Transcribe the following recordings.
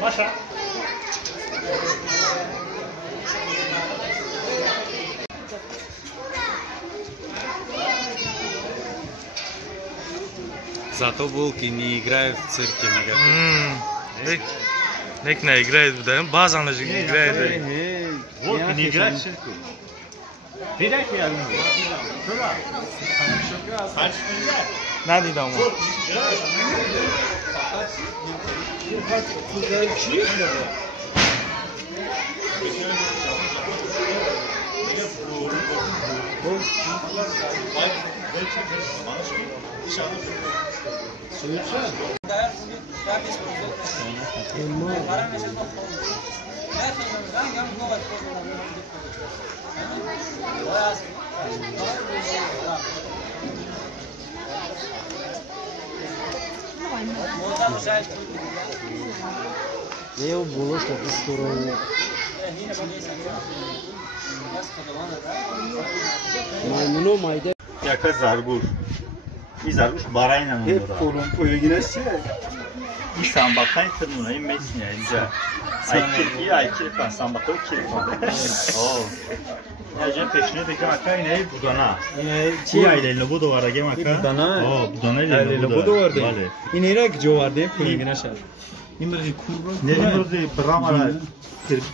Maşa. Зато волки не играют в цирке. Nek ne играет, да? Базан же играет. Волки не играют в цирке. Direkt yani. Şurada. Kaç güzel. Ne dedi ama? Eu vou lá para Maymuno mayda. Yaka zargur. Bir zargur barayla olur. Hep kolumpoya girerse. Bir sambaktan tırmına inmesin ya ince. Ay kirpan sambakta kirpan. Oo. Necen peşine de kaka yine budana. Çi aileyle bu duvara gemaka. Budana. Oo budana ile bu duvarda. İnerek civarda pulgina şer. İmrzi kurba. Ne imrzi bramara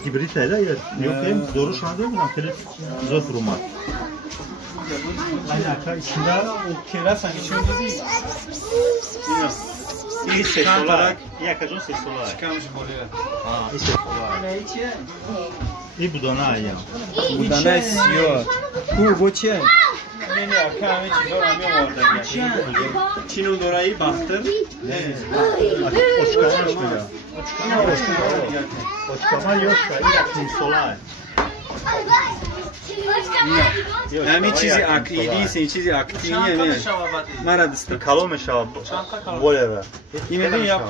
kibrit ede ya. Yok hem zoru şandı mı lan? Zor rumat. Ayaka içinde O kerasan içinde iyi ses olarak yakacağın ses olarak. çıkarmış oluyor. Ha, iyi ses olarak. Ne içi? İyi budana ya. Budana siyo. Bu çi? Ne akame çizo amyo orada. Çino dorayı baktır. Oçkama yok ya. Oçkama yok ya. İyi solay. Hemi چیزی عقیدی سه چیزی عقیدی یعنی مرا دست Kalome şab. Voleve. یمدن یا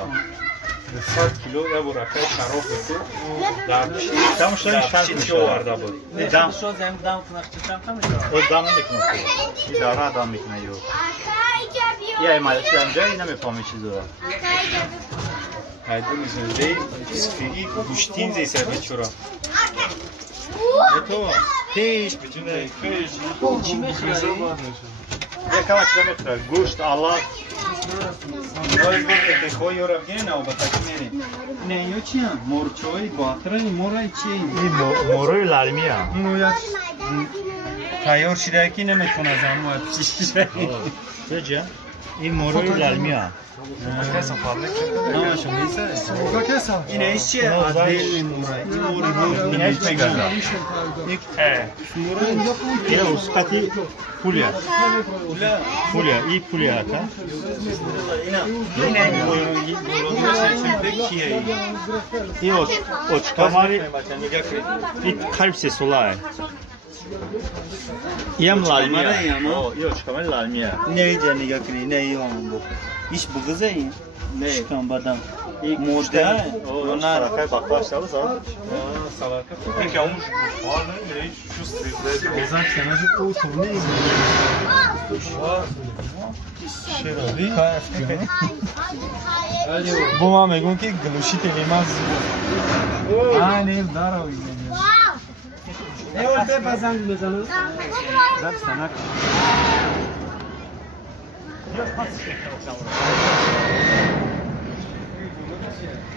100 کیلو یا برکه خراب بشه درش Tam şöyle şart چی vardı bu Ne dam? Що вземем дам в нашата чамка ми? O dam mekne. İdara adam mekne yok. Ya emalçlanca yine mi pamı çiziyor? haydi müzede sferi guştin zeyse çora to hiç bütün de fiş Чиме храри? Ya kaç kilometre? Guşt Allah. Noi vedete coi ora viene o batakmeni ne yo çiyan morçoy batran moray çi Moru larmiya. no ya tayor şiraki ne metona zamu apşişe Gece. İyi moru larmiya. ama şu neyse yine işçi adil moray moray Yine hiç megaza. Yine uskati fulya. Fulya, iyi fulya aka. yine peki İyi oçkamari. İyi kalp sesi olay. Yem larmiya. İyi oçkamari larmiya. neyce niga kri ne iyi onun bu iş bu kızı iyi ne çıkan badam model Onlar akay baklaşlarız ha. salaka Peki olmuş bu var ne? Şu stripleri. Ozan senacık o tuvne Bu ma megun ki glushi telemaz ne dara o ne orada pazang bezanız zap sanak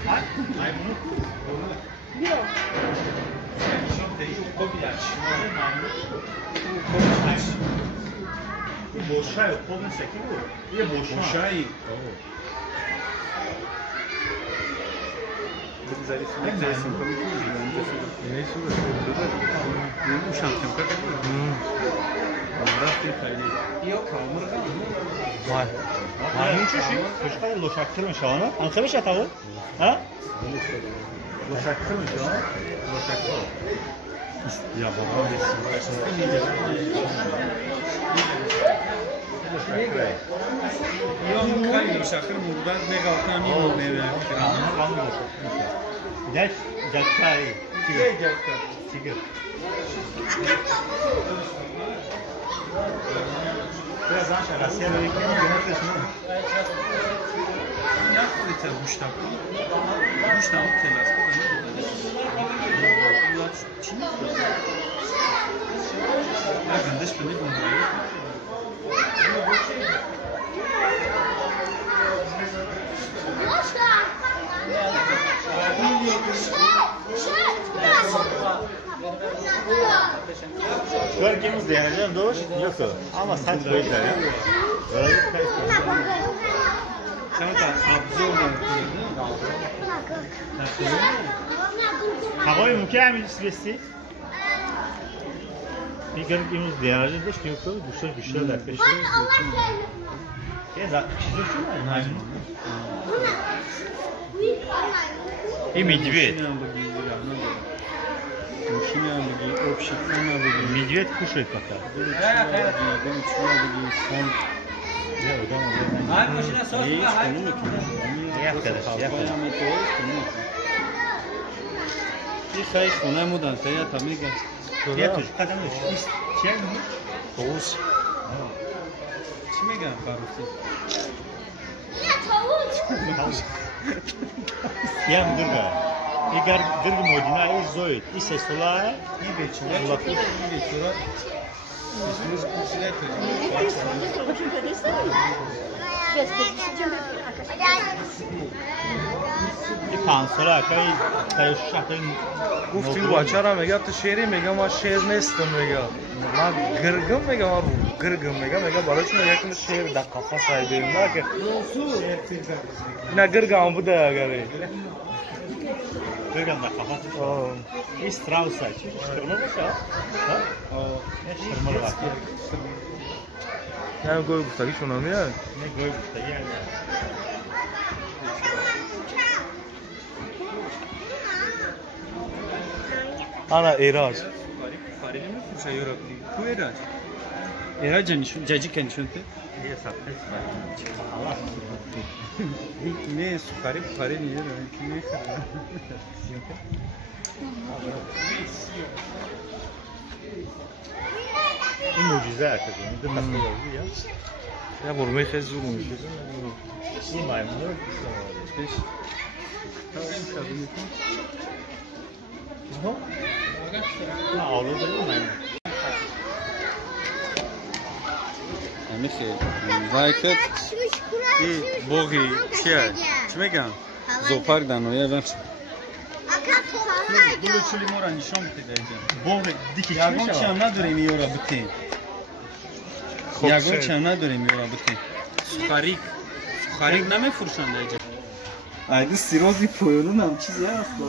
Maymunu. Yok. Boşay, kolun seki bu. İyi boşay. Maymun çeşi. Çocuklar loşaktırmış onu. Ankamış atağı. Ha? Loşaktırmış onu. Loşaktırmış. Ya baba desin. Yok kayıyor şakır buradan ne kalkan iyi olmaya verir. Gel, gel kay. Tigir. Biraz aşağı Asya böyle kendini yönetirsin. Ne yapıyor müştak? Müştak telas Çin. Ya kardeş beni bunları. Görkemiz de yanacağım doğuş yok o. Ama saç boyutlar ya. Öyle bir kayıt. Sen de abzor هوای محکم رسی میگم امروز دیارجه داشت که تو گوشت در پیش یه چیزی شو نه این میدوید میدوید کوشید فقط این خیلی خونه مودن سیاه تا میگن یه توش قدمش چیه میگه؟ توس چی میگن فاروسی؟ یه هم درگه اگر درگ مودینا ای زوید ای سیسولا ای این بیچونه این بیچونه Üstünüz kursiler این پانسولا که تایش شکل گفتیم بچه‌ها میگه تو شعری میگه ما شعر نیستم میگه ما گرگم میگه ما گرگم میگه بالاش میگه که شعر در قفس ایدیم نه که نه گرگم بوده اگر گرگم در قفس این استراوس های چی؟ شرمال باشه؟ شرمال باشه نه گوی گفتگی شما میاد نه گوی گفتگی ana ایراج خارجی میفروشه یورپی کو ایراج ایراج جاجی کنشونته یه سفته نه سوکاری بخاری نیه رو کی میخره این معجزه هست این دو مسئله یا یا برمی خیلی زور میشه این مایمون رو پیش نه آلو داره مایمون میشه وایکت این بوگی چیه چی میگم زوپاک دانویه بخش بلوچولی مورا نشان بده بوغ دیکی چی یاگون میشه؟ چم نداریم یورا بتیم یاگون چم نداریم یورا بتیم سوخاریک نمیفروشند اینجا ayda siroz bir koyunun ama çiz ya asla.